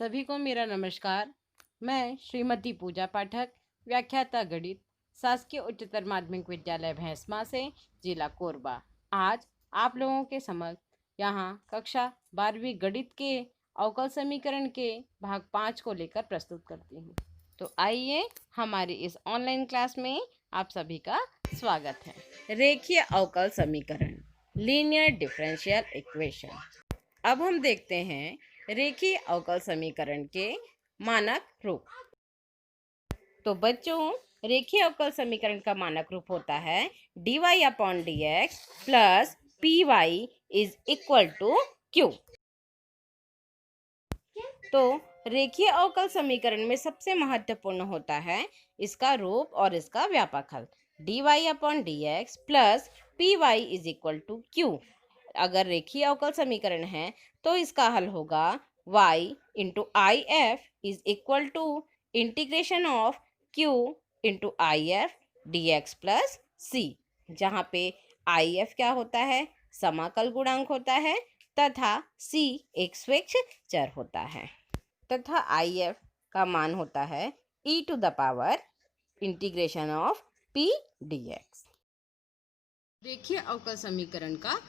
सभी को मेरा नमस्कार। मैं श्रीमती पूजा पाठक, व्याख्याता गणित, शासकीय उच्चतर माध्यमिक विद्यालय भैंसमा से, जिला कोरबा, आज आप लोगों के समक्ष यहाँ कक्षा 12वीं गणित के अवकल समीकरण के भाग 5 को लेकर प्रस्तुत करती हूँ। तो आइए, हमारी इस ऑनलाइन क्लास में आप सभी का स्वागत है। रेखीय अवकल समीकरण, लीनियर डिफरेंशियल इक्वेशन। अब हम देखते हैं रेखीय अवकल समीकरण के मानक रूप। तो बच्चों, रेखीय अवकल समीकरण का मानक रूप होता है dy/dx plus py is equal to q। तो रेखीय अवकल समीकरण में सबसे महत्वपूर्ण होता है इसका रूप और इसका व्यापक हल। dy/dx plus py is equal to q। अगर रेखीय अवकल समीकरण है तो इसका हल होगा y into I F is equal to integration of q into I F D X plus C, जहाँ पे आई एफ क्या होता है, समाकल गुणांक होता है, तथा c एक स्वेच्छ चर होता है, तथा आई एफ का मान होता है e to the power integration of p dx। रेखीय अवकल समीकरण का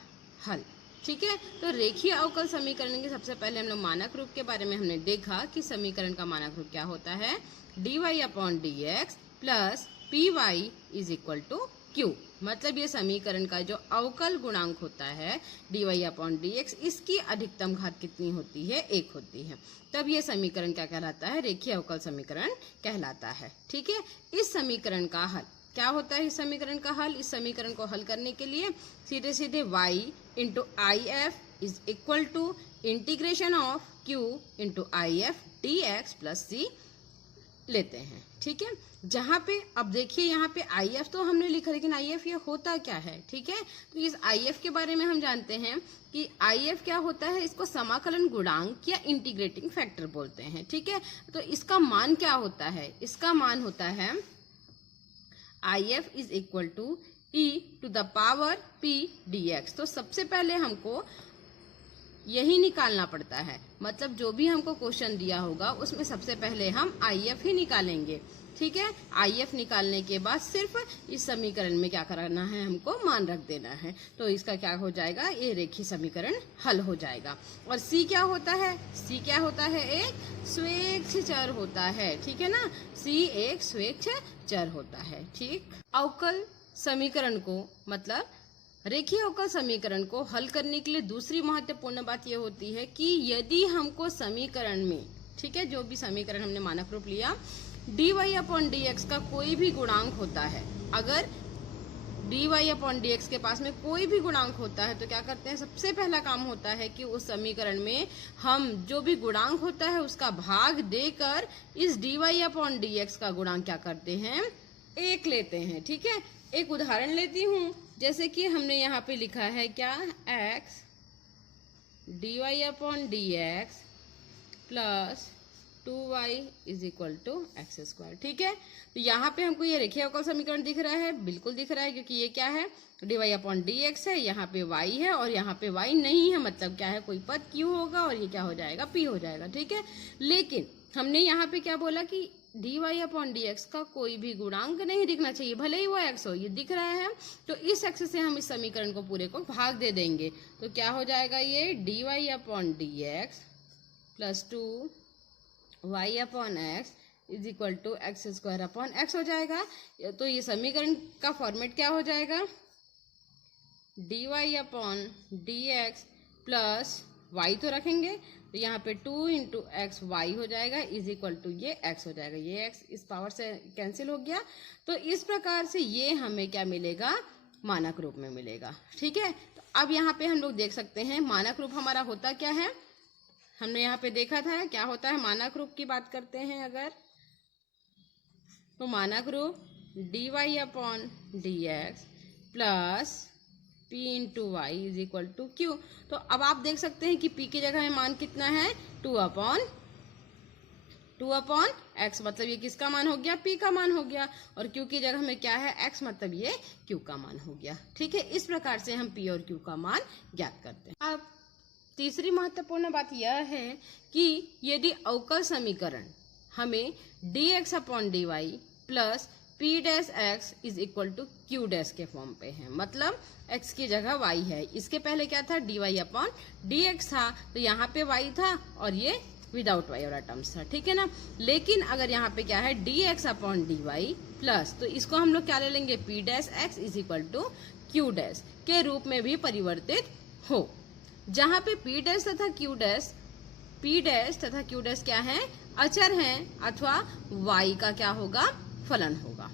हल। ठीक है, तो रेखीय अवकल समीकरण के सबसे पहले हम लोग मानक रूप के बारे में हमने देखा कि समीकरण का मानक रूप क्या होता है, dy/dx plus py is equal to q। मतलब ये समीकरण का जो अवकल गुणांक होता है dy/dx, इसकी अधिकतम घात कितनी होती है, 1 होती है। तब ये समीकरण क्या कहलाता है, रेखीय अवकल समीकरण कहलाता है। ठीक है, इस समीकरण का हल क्या होता है, इस समीकरण का हल, इस समीकरण को हल करने के लिए सीधे सीधे y into I F is equal to integration of q into I F D X plus C लेते हैं। ठीक है, जहाँ पे अब देखिए यहाँ पे आई एफ तो हमने लिखा, लेकिन आई एफ ये होता क्या है। ठीक है, तो इस आई एफ के बारे में हम जानते हैं कि आई एफ क्या होता है, इसको समाकलन गुणांक या इंटीग्रेटिंग फैक्टर बोलते हैं। ठीक है, तो इसका मान क्या होता है, इसका मान होता है I F is equal to e to the power p dx। तो सबसे पहले हमको यही निकालना पड़ता है, मतलब जो भी हमको क्वेश्चन दिया होगा उसमें सबसे पहले हम आई एफ ही निकालेंगे। ठीक है, आई एफ निकालने के बाद सिर्फ इस समीकरण में क्या करना है, हमको मान रख देना है। तो इसका क्या हो जाएगा, ये रेखीय समीकरण हल हो जाएगा। और c क्या होता है, c क्या होता है, एक स्वेच्छ चर होता है। ठीक है ना, c एक स्वेच्छ चर होता है। ठीक, अवकल समीकरण को मतलब रेखीय अवकल समीकरण को हल करने के लिए दूसरी महत्वपूर्ण बात यह होती है कि यदि हमको समीकरण में, ठीक है, जो भी समीकरण हमने मानक रूप लिया, dy/dx का कोई भी गुणांक होता है, अगर dy/dx के पास में कोई भी गुणांक होता है तो क्या करते हैं, सबसे पहला काम होता है कि उस समीकरण में हम जो भी गुणांक होता है उसका भाग देकर इस dy/dx का गुणांक क्या करते हैं, 1 लेते हैं। ठीक है, एक उदाहरण लेती हूँ, जैसे कि हमने यहाँ पे लिखा है क्या, x dy/dx plus 2y is equal to x square. ठीक है, तो यहाँ पे हमको ये रेखीय अवकल समीकरण दिख रहा है, बिल्कुल दिख रहा है, क्योंकि ये क्या है, dy/dx है, यहाँ पे y है और यहाँ पे y नहीं है, मतलब क्या है, कोई पद q होगा और ये क्या हो जाएगा, p हो जाएगा। ठीक है, लेकिन हमने यहाँ पे क्या बोला कि dy/dx का कोई भी गुणांक नहीं दिखना चाहिए, भले ही वो x हो, ये दिख रहा है। तो इस x से हम इस समीकरण को पूरे को भाग दे देंगे, तो क्या हो जाएगा, ये dy/dx plus 2y/x is equal to x square upon x हो जाएगा। तो ये समीकरण का फॉर्मेट क्या हो जाएगा, dy/dx प्लस y तो रखेंगे, तो यहाँ पे 2 इंटू एक्स वाई हो जाएगा इज इक्वल टू ये x हो जाएगा, ये x इस पावर से कैंसिल हो गया। तो इस प्रकार से ये हमें क्या मिलेगा, मानक रूप में मिलेगा। ठीक है, तो अब यहाँ पे हम लोग देख सकते हैं मानक रूप हमारा होता क्या है, हमने यहाँ पे देखा था क्या होता है। मानक रूप की बात करते हैं अगर, तो मानक रूप dy/dx plus p into y is equal to q. तो अब आप देख सकते हैं कि p की जगह में मान कितना है, 2/x, मतलब ये किसका मान हो गया, p का मान हो गया, और q की जगह में क्या है, x, मतलब ये q का मान हो गया। ठीक है, इस प्रकार से हम p और q का मान ज्ञात करते हैं। अब तीसरी महत्वपूर्ण बात यह है कि यदि अवकल समीकरण हमें dx upon dy plus p dash x is equal to q dash के फॉर्म पे है, मतलब x की जगह y है। इसके पहले क्या था, dy अपॉन dx था, तो यहाँ पे y था और ये विदाउट y वाला टर्म्स था, ठीक है ना। लेकिन अगर यहाँ पे क्या है, dx अपॉन dy प्लस, तो इसको हम लोग क्या ले लेंगे, p dash x is equal to q dash के रूप में भी परिवर्तित हो, जहाँ पे पी डैश तथा क्यू डैश क्या है, अचर हैं अथवा y का क्या होगा, फलन होगा।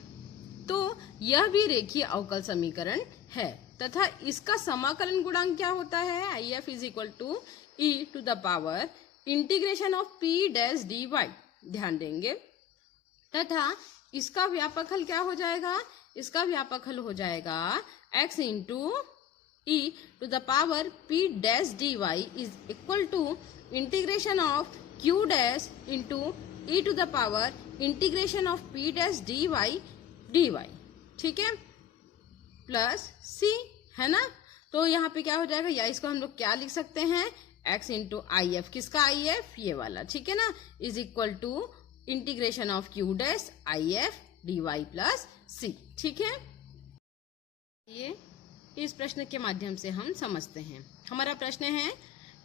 तो यह भी रेखीय अवकल समीकरण है तथा इसका समाकलन गुणांक क्या होता है, IF is equal to e to the power integration of p dash dy, ध्यान देंगे। तथा इसका व्यापक हल क्या हो जाएगा, इसका व्यापक हल हो जाएगा x into e to the power p dash dy is equal to integration of q dash into e to the power integration of p dash dy, ठीक है, प्लस c, है ना। तो यहाँ पे क्या हो जाएगा, या इसको हम लोग क्या लिख सकते हैं, x इंटू IF, किसका IF, ये वाला, ठीक है ना, is equal to integration of q dash IF dy plus c, ठीक है। ये इस प्रश्न के माध्यम से हम समझते हैं। हमारा प्रश्न है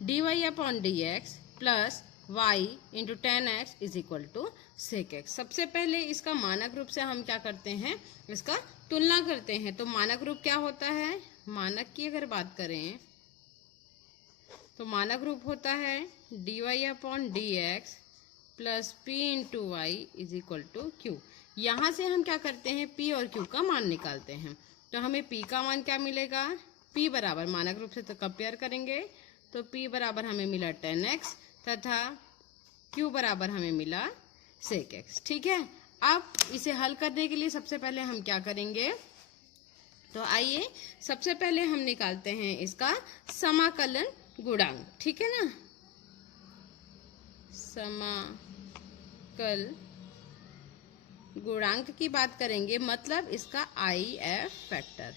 dy upon dx plus y into tan x is equal to sec x. सबसे पहले इसका मानक रूप से हम क्या करते हैं, इसका तुलना करते हैं। तो मानक रूप क्या होता है, मानक की अगर बात करें तो मानक रूप होता है dy upon dx plus p into y is equal to q. यहाँ से हम क्या करते हैं, p और q का मान निकालते हैं। तो हमें p का मान क्या मिलेगा, p बराबर, मानक रूप से तो कंपेयर करेंगे तो p बराबर हमें मिला 10x तथा q बराबर हमें मिला sec x, ठीक है। अब इसे हल करने के लिए सबसे पहले हम क्या करेंगे, तो आइए सबसे पहले हम निकालते हैं इसका समाकलन गुणांक, ठीक है ना। समाकल गुणांक की बात करेंगे, मतलब इसका IF फैक्टर,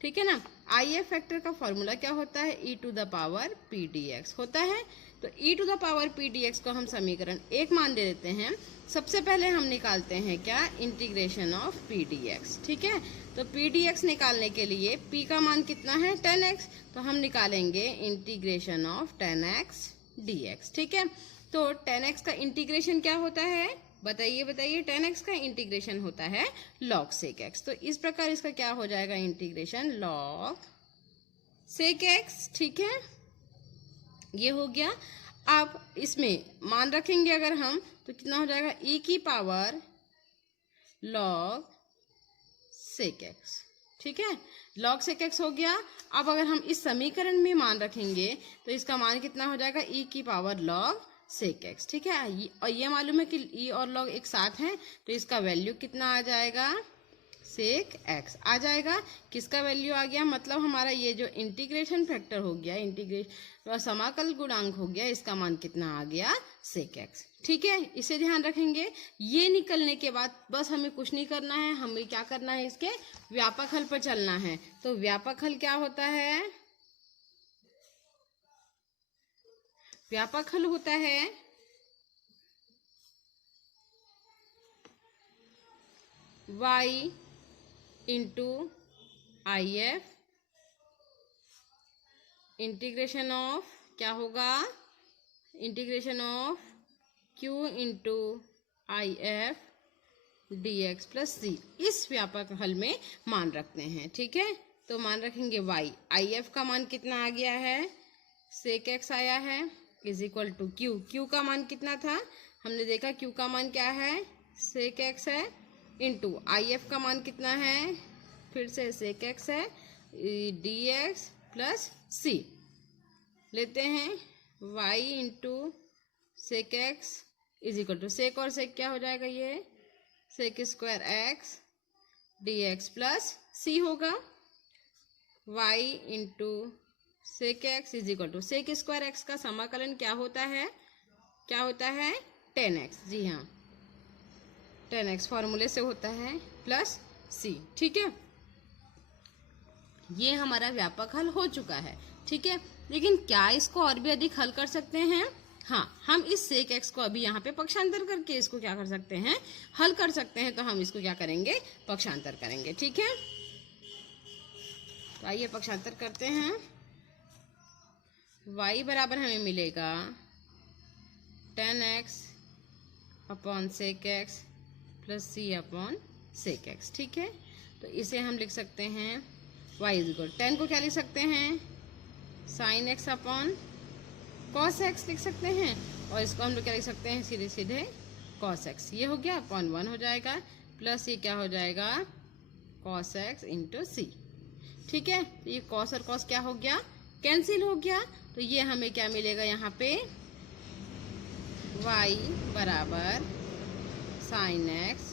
ठीक है ना। IF फैक्टर का फॉर्मूला क्या होता है, e to the power p dx होता है। तो e to the power p dx को हम समीकरण 1 मान दे देते हैं। सबसे पहले हम निकालते हैं क्या, इंटीग्रेशन ऑफ p dx, ठीक है। तो p dx निकालने के लिए p का मान कितना है, 10x, तो हम निकालेंगे इंटीग्रेशन ऑफ 10x dx, ठीक है। तो 10x का इंटीग्रेशन क्या होता है, बताइए बताइए, 10x का इंटीग्रेशन होता है log sec x। तो इस प्रकार इसका क्या हो जाएगा, इंटीग्रेशन log sec x, ठीक है, ये हो गया। अब इसमें मान रखेंगे अगर हम, तो कितना हो जाएगा, e की पावर log sec x, ठीक है, log sec x हो गया। अब अगर हम इस समीकरण में मान रखेंगे तो इसका मान कितना हो जाएगा, e की पावर log sec x, ठीक है। और ये मालूम है कि e और log एक साथ हैं, तो इसका वैल्यू कितना आ जाएगा, sec x आ जाएगा। किसका वैल्यू आ गया, मतलब हमारा ये जो इंटीग्रेशन फैक्टर हो गया, समाकल गुणांक हो गया, इसका मान कितना आ गया, sec x, ठीक है। इसे ध्यान रखेंगे। ये निकलने के बाद बस हमें कुछ नहीं करना है, हमें क्या करना है, इसके व्यापक हल पर चलना है। तो व्यापक हल क्या होता है, व्यापक हल होता है y into IF integration of क्या होगा, integration of q into IF dx plus c। इस व्यापक हल में मान रखते हैं, ठीक है। तो मान रखेंगे y, IF का मान कितना आ गया है, sec x आया है, इज इक्वल टू q का मान कितना था, हमने देखा q का मान क्या है, sec x है, इंटू IF का मान कितना है, फिर से sec x है, dx प्लस c लेते हैं, y into sec x is equal to sec और sec क्या हो जाएगा, ये sec square x dx plus c होगा, y into sec x is equal to sec square x का समाकलन क्या होता है, 10x, जी हाँ 10x फॉर्मूले से होता है, प्लस c, ठीक है। ये हमारा व्यापक हल हो चुका है, ठीक है। लेकिन क्या इसको और भी अधिक हल कर सकते हैं? हाँ, हम इस sec x को अभी यहाँ पे पक्षांतर करके इसको क्या कर सकते हैं, हल कर सकते हैं। तो हम इसको क्या करेंगे, पक्षांतर करेंगे। ठीक है, तो आइए पक्षांतर करते हैं। y बराबर हमें मिलेगा tan x upon sec x plus c upon sec x। ठीक है, तो इसे हम लिख सकते हैं y इज इक्वल, tan को क्या लिख सकते हैं, sin x upon cos x लिख सकते हैं, और इसको हम लोग क्या लिख सकते हैं, सीधे सीधे cos x। ये हो गया, अपॉन 1 हो जाएगा, प्लस ये क्या हो जाएगा, cos x इंटू सी। ठीक है, तो ये cos और cos क्या हो गया, कैंसिल हो गया। तो ये हमें क्या मिलेगा यहाँ पे, y बराबर sin x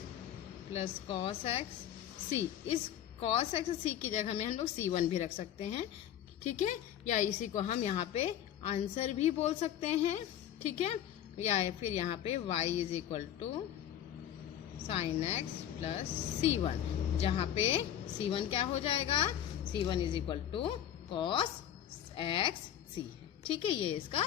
plus cos x c। इस cos x c की जगह में हम लोग c1 भी रख सकते हैं। ठीक है, या इसी को हम यहाँ पे आंसर भी बोल सकते हैं। ठीक है, या फिर यहाँ पे y is equal to sine x plus c1, जहाँ पे c1 क्या हो जाएगा, c1 is equal to cos x c। ठीक है, ये इसका